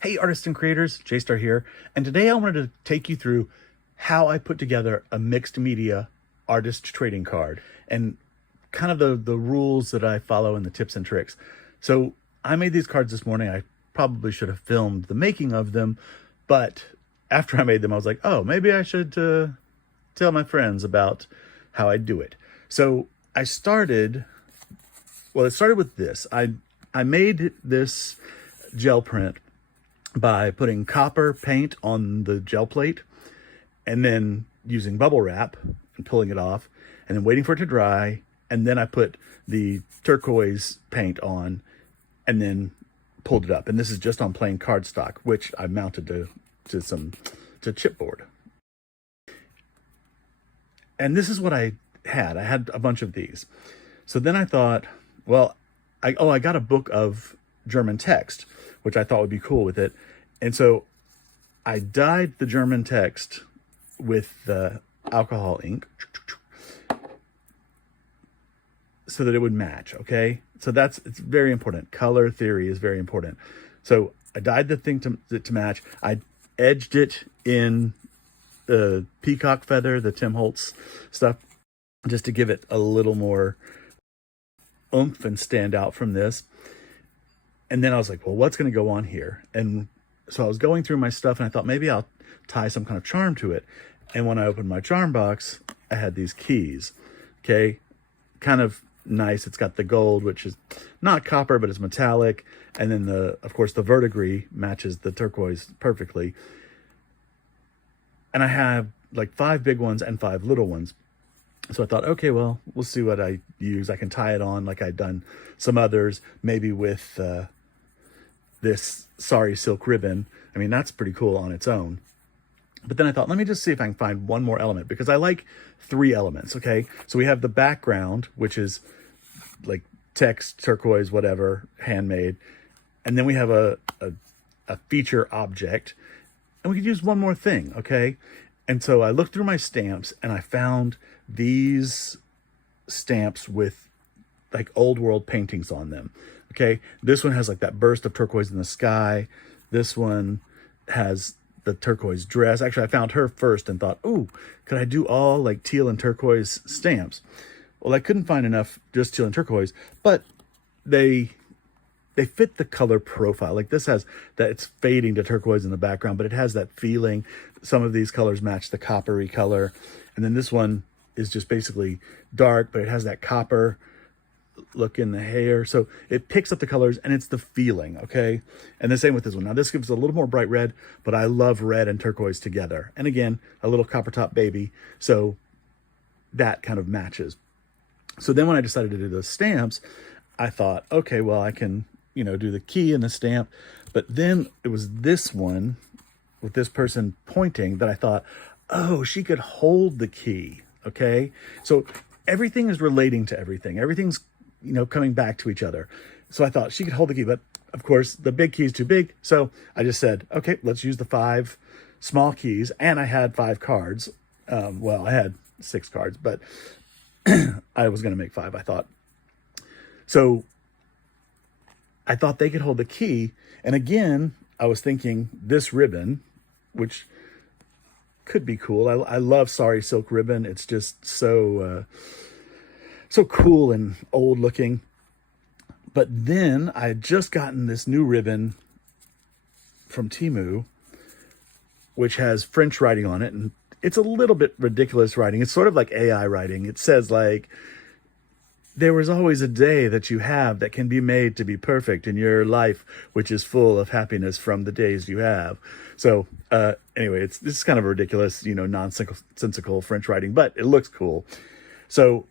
Hey artists and creators, Jstar here, and today I wanted to take you through how I put together a mixed media artist trading card and kind of the rules that I follow and the tips and tricks. So I made these cards this morning. I probably should have filmed the making of them, but after I made them, I was like, oh, maybe I should tell my friends about how I do it. So it started with this. I made this gel print by putting copper paint on the gel plate and then using bubble wrap and pulling it off and then waiting for it to dry. And then I put the turquoise paint on and then pulled it up. And this is just on plain cardstock, which I mounted to chipboard. And this is what I had. I had a bunch of these. So then I thought, well, I got a book of German text, which I thought would be cool with it. And so I dyed the German text with the alcohol ink so that it would match, okay? So it's very important. Color theory is very important. So I dyed the thing to match. I edged it in the peacock feather, the Tim Holtz stuff, just to give it a little more oomph and stand out from this. And then I was like, well, what's going to go on here? And so I was going through my stuff and I thought maybe I'll tie some kind of charm to it. And when I opened my charm box, I had these keys, okay? Kind of nice. It's got the gold, which is not copper, but it's metallic. And then of course, the verdigris matches the turquoise perfectly. And I have like 5 big ones and 5 little ones. So I thought, okay, well, we'll see what I use. I can tie it on like I'd done some others, maybe with this sorry silk ribbon. I mean, that's pretty cool on its own. But then I thought, let me just see if I can find one more element, because I like 3 elements, okay? So we have the background, which is like text, turquoise, whatever, handmade. And then we have a feature object. And we could use one more thing, okay? And so I looked through my stamps and I found these stamps with like old world paintings on them. Okay, this one has like that burst of turquoise in the sky. This one has the turquoise dress. Actually, I found her first and thought, ooh, could I do all like teal and turquoise stamps? Well, I couldn't find enough just teal and turquoise, but they fit the color profile. Like this has that, it's fading to turquoise in the background, but it has that feeling. Some of these colors match the coppery color. And then this one is just basically dark, but it has that copper look in the hair. So it picks up the colors and it's the feeling, okay? And the same with this one. Now this gives a little more bright red, but I love red and turquoise together. And again, a little copper top baby. So that kind of matches. So then when I decided to do the stamps, I thought, okay, well, I can, do the key and the stamp. But then it was this one with this person pointing that I thought, oh, she could hold the key, okay? So everything is relating to everything. Everything's, coming back to each other. So I thought she could hold the key, but of course the big key is too big. So I just said, okay, let's use the 5 small keys. And I had 5 cards. Well, I had 6 cards, but I was going to make 5, I thought. So I thought they could hold the key. And again, I was thinking this ribbon, which could be cool. I love sorry silk ribbon. It's just so cool and old looking. But then I had just gotten this new ribbon from Temu, which has French writing on it. And it's a little bit ridiculous writing. It's sort of like AI writing. It says like, there was always a day that you have that can be made to be perfect in your life, which is full of happiness from the days you have. So anyway, this is kind of a ridiculous, nonsensical French writing, but it looks cool. So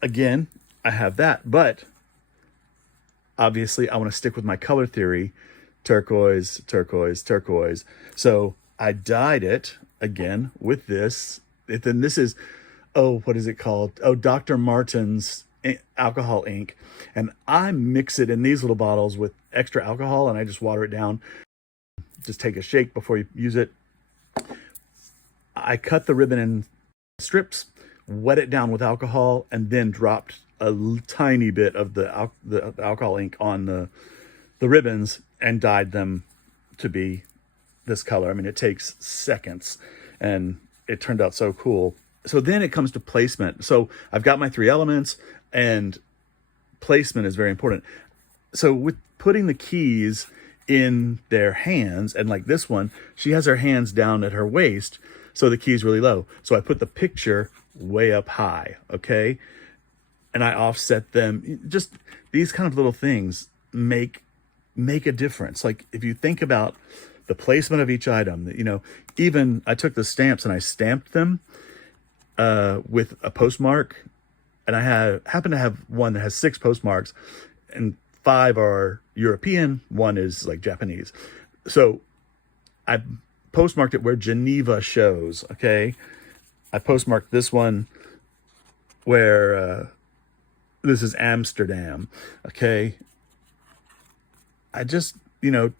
again, I have that, but obviously I want to stick with my color theory, turquoise, turquoise, turquoise. So I dyed it again with this. Then this is, what is it called? Oh, Dr. Martin's alcohol ink. And I mix it in these little bottles with extra alcohol and I just water it down. Just take a shake before you use it. I cut the ribbon in strips, wet it down with alcohol, and then dropped a tiny bit of the alcohol ink on the ribbons and dyed them to be this color. I mean, it takes seconds, and it turned out so cool. So then it comes to placement. So I've got my 3 elements, and placement is very important. So with putting the keys in their hands, and like this one, she has her hands down at her waist, so the key's really low. So I put the picture way up high, okay? And I offset them. Just these kind of little things make a difference. Like if you think about the placement of each item, you know, even I took the stamps and I stamped them with a postmark, and I happen to have one that has 6 postmarks, and 5 are European, 1 is like Japanese. So I postmarked it where Geneva shows, okay? I postmarked this one where this is Amsterdam, okay? I just, you know,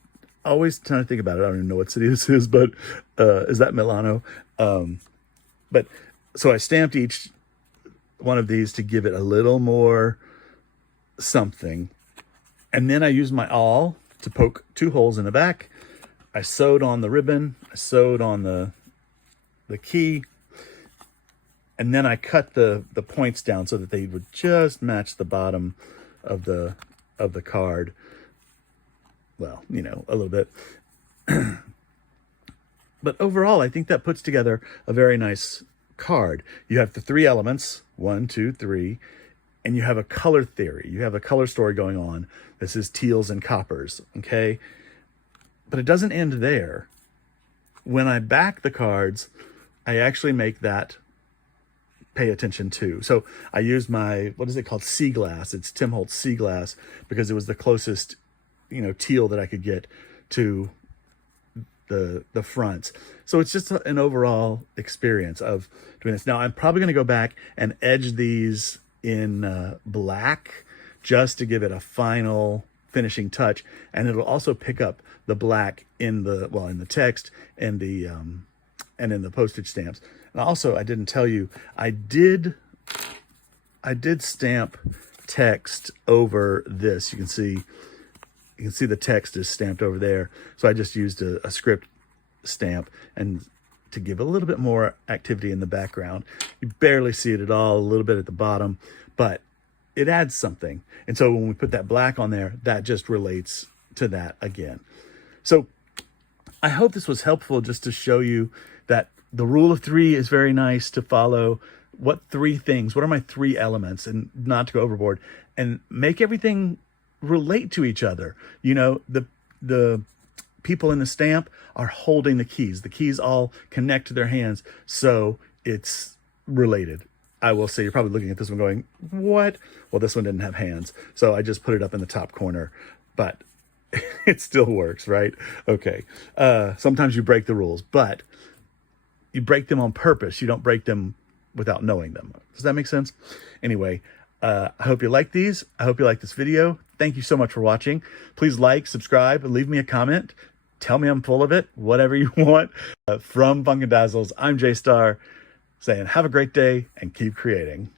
always trying to think about it. I don't even know what city this is, but is that Milano? But so I stamped each one of these to give it a little more something. And then I used my awl to poke 2 holes in the back. I sewed on the ribbon, I sewed on the key, and then I cut the points down so that they would just match the bottom of the card. Well, you know, a little bit. But overall, I think that puts together a very nice card. You have the 3 elements, 1, 2, 3, and you have a color theory. You have a color story going on. This is teals and coppers, okay? But it doesn't end there. When I back the cards, I actually make that pay attention to. So I used my, what is it called? Sea glass. It's Tim Holtz sea glass, because it was the closest, you know, teal that I could get to the fronts. So it's just an overall experience of doing this. Now I'm probably going to go back and edge these in black just to give it a final finishing touch, and it'll also pick up the black in the text and in the postage stamps. And also, I didn't tell you, I did stamp text over this. You can see the text is stamped over there. So I just used a script stamp and to give a little bit more activity in the background. You barely see it at all, a little bit at the bottom, but it adds something. And so when we put that black on there, that just relates to that again. So I hope this was helpful, just to show you that the rule of 3 is very nice to follow. What are my 3 elements, and not to go overboard, and make everything relate to each other. You know, the people in the stamp are holding the keys. The keys all connect to their hands, so it's related. I will say you're probably looking at this one going, what? Well, this one didn't have hands, so I just put it up in the top corner, but it still works, right? Okay. Sometimes you break the rules, but you break them on purpose. You don't break them without knowing them. Does that make sense? Anyway, I hope you like these. I hope you like this video. Thank you so much for watching. Please like, subscribe, leave me a comment. Tell me I'm full of it, whatever you want. From Funk and Dazzles, I'm Jstar, saying have a great day and keep creating.